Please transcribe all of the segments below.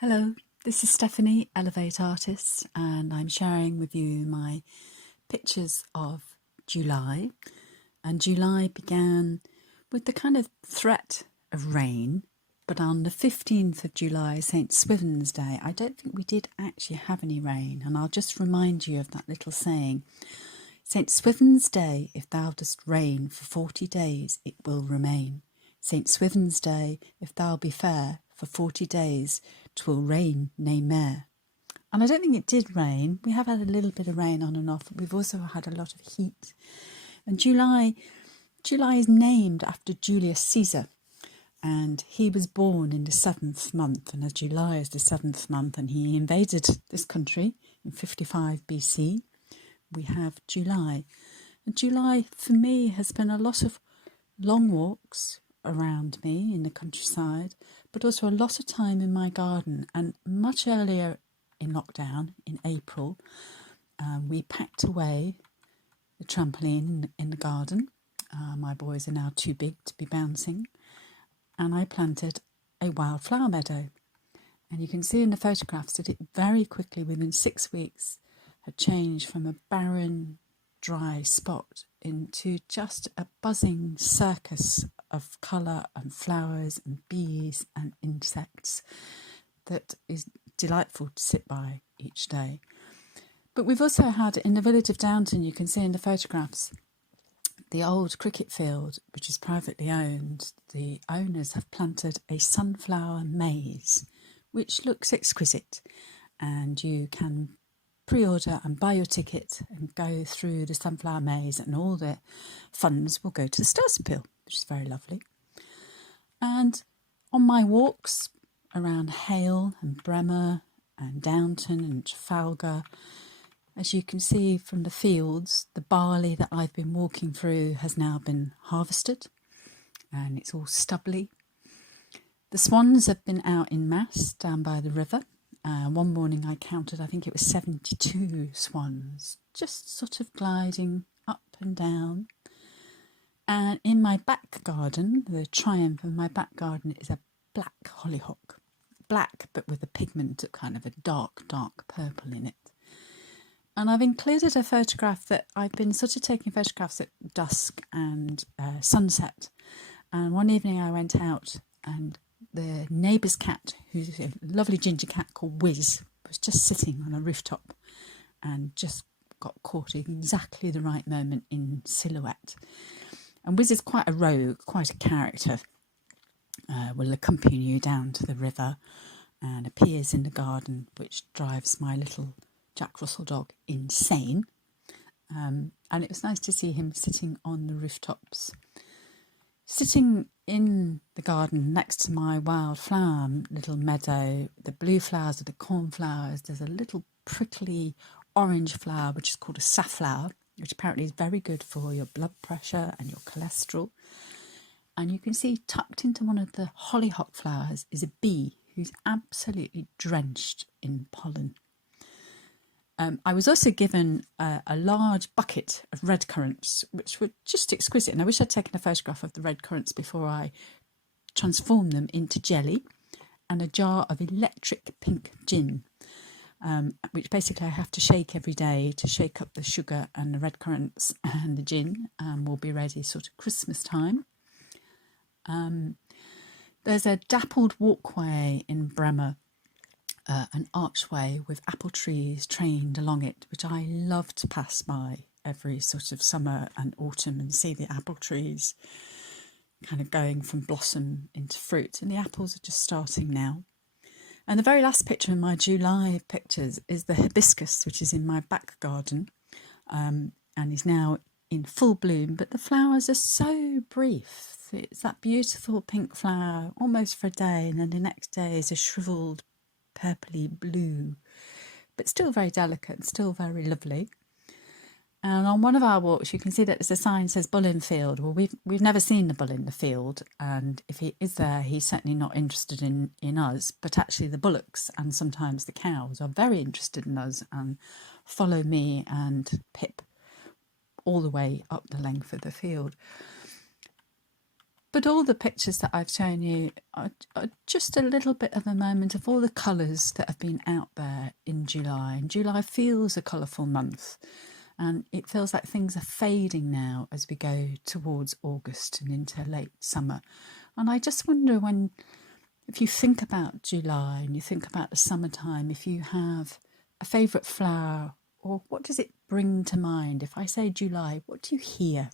Hello, this is Stephanie, Elevate Artist, and I'm sharing with you my pictures of July. And July began with the kind of threat of rain, but on the 15th of July, St. Swithin's Day, I don't think we did actually have any rain. And I'll just remind you of that little saying, St. Swithin's Day, if thou dost reign for 40 days, it will remain. St. Swithin's Day, if thou be fair, for 40 days, 'twill rain nae mair. And I don't think it did rain. We have had a little bit of rain on and off. But we've also had a lot of heat. And July is named after Julius Caesar. And he was born in the 7th month. And as July is the 7th month, and he invaded this country in 55 BC, we have July. And July, for me, has been a lot of long walks around me in the countryside, but also a lot of time in my garden. And much earlier in lockdown, in April, we packed away the trampoline in the garden. My boys are now too big to be bouncing. And I planted a wildflower meadow. And you can see in the photographs that it very quickly, within 6 weeks, had changed from a barren, dry spot into just a buzzing circus of colour and flowers and bees and insects that is delightful to sit by each day. But we've also had, in the village of Downton, you can see in the photographs, the old cricket field, which is privately owned. The owners have planted a sunflower maze, which looks exquisite, and you can pre-order and buy your ticket and go through the sunflower maze, and all the funds will go to the Salisbury, which is very lovely. And on my walks around Hale and Bremer and Downton and Trafalgar, as you can see from the fields, the barley that I've been walking through has now been harvested and it's all stubbly. The swans have been out in mass down by the river. One morning I counted, I think it was 72 swans, just sort of gliding up and down. And in my back garden, the triumph of my back garden is a black hollyhock. Black, but with a pigment of kind of a dark, dark purple in it. And I've included a photograph that I've been sort of taking photographs at dusk and sunset. And one evening I went out, and the neighbour's cat, who's a lovely ginger cat called Whiz, was just sitting on a rooftop and just got caught at exactly the right moment in silhouette. And Whiz is quite a rogue, quite a character, will accompany you down to the river and appears in the garden, which drives my little Jack Russell dog insane. And it was nice to see him sitting on the rooftops. Sitting in the garden next to my wildflower little meadow, the blue flowers are the cornflowers. There's a little prickly orange flower, which is called a safflower, which apparently is very good for your blood pressure and your cholesterol. And you can see tucked into one of the hollyhock flowers is a bee who's absolutely drenched in pollen. I was also given a large bucket of red currants, which were just exquisite. And I wish I'd taken a photograph of the red currants before I transformed them into jelly, and a jar of electric pink gin, which basically I have to shake every day to shake up the sugar and the red currants and the gin, and will be ready sort of Christmas time. There's a dappled walkway in Bremer, an archway with apple trees trained along it, which I love to pass by every sort of summer and autumn and see the apple trees kind of going from blossom into fruit. And the apples are just starting now. And the very last picture in my July pictures is the hibiscus, which is in my back garden, and is now in full bloom. But the flowers are so brief. It's that beautiful pink flower almost for a day, and then the next day is a shriveled purpley blue, but still very delicate and still very lovely. And on one of our walks you can see that there's a sign that says bull in field. Well, we've never seen the bull in the field, and if he is there, he's certainly not interested in us, but actually the bullocks and sometimes the cows are very interested in us and follow me and Pip all the way up the length of the field. But all the pictures that I've shown you are just a little bit of a moment of all the colours that have been out there in July. And July feels a colourful month, and it feels like things are fading now as we go towards August and into late summer. And I just wonder, if you think about July and you think about the summertime, if you have a favourite flower, or what does it bring to mind? If I say July, what do you hear?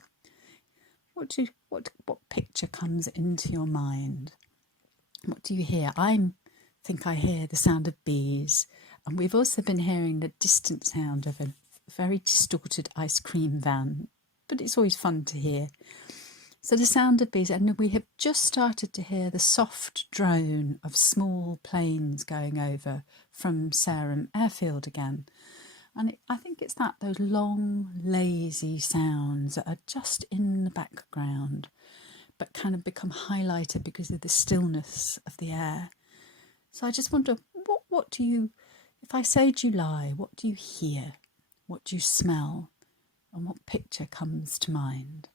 What picture comes into your mind? What do you hear? I think I hear the sound of bees, and we've also been hearing the distant sound of a very distorted ice cream van, but it's always fun to hear. So the sound of bees, and we have just started to hear the soft drone of small planes going over from Sarum Airfield again. And I think it's those long, lazy sounds that are just in the background, but kind of become highlighted because of the stillness of the air. So I just wonder, what do you, if I say July, what do you hear? What do you smell? And what picture comes to mind?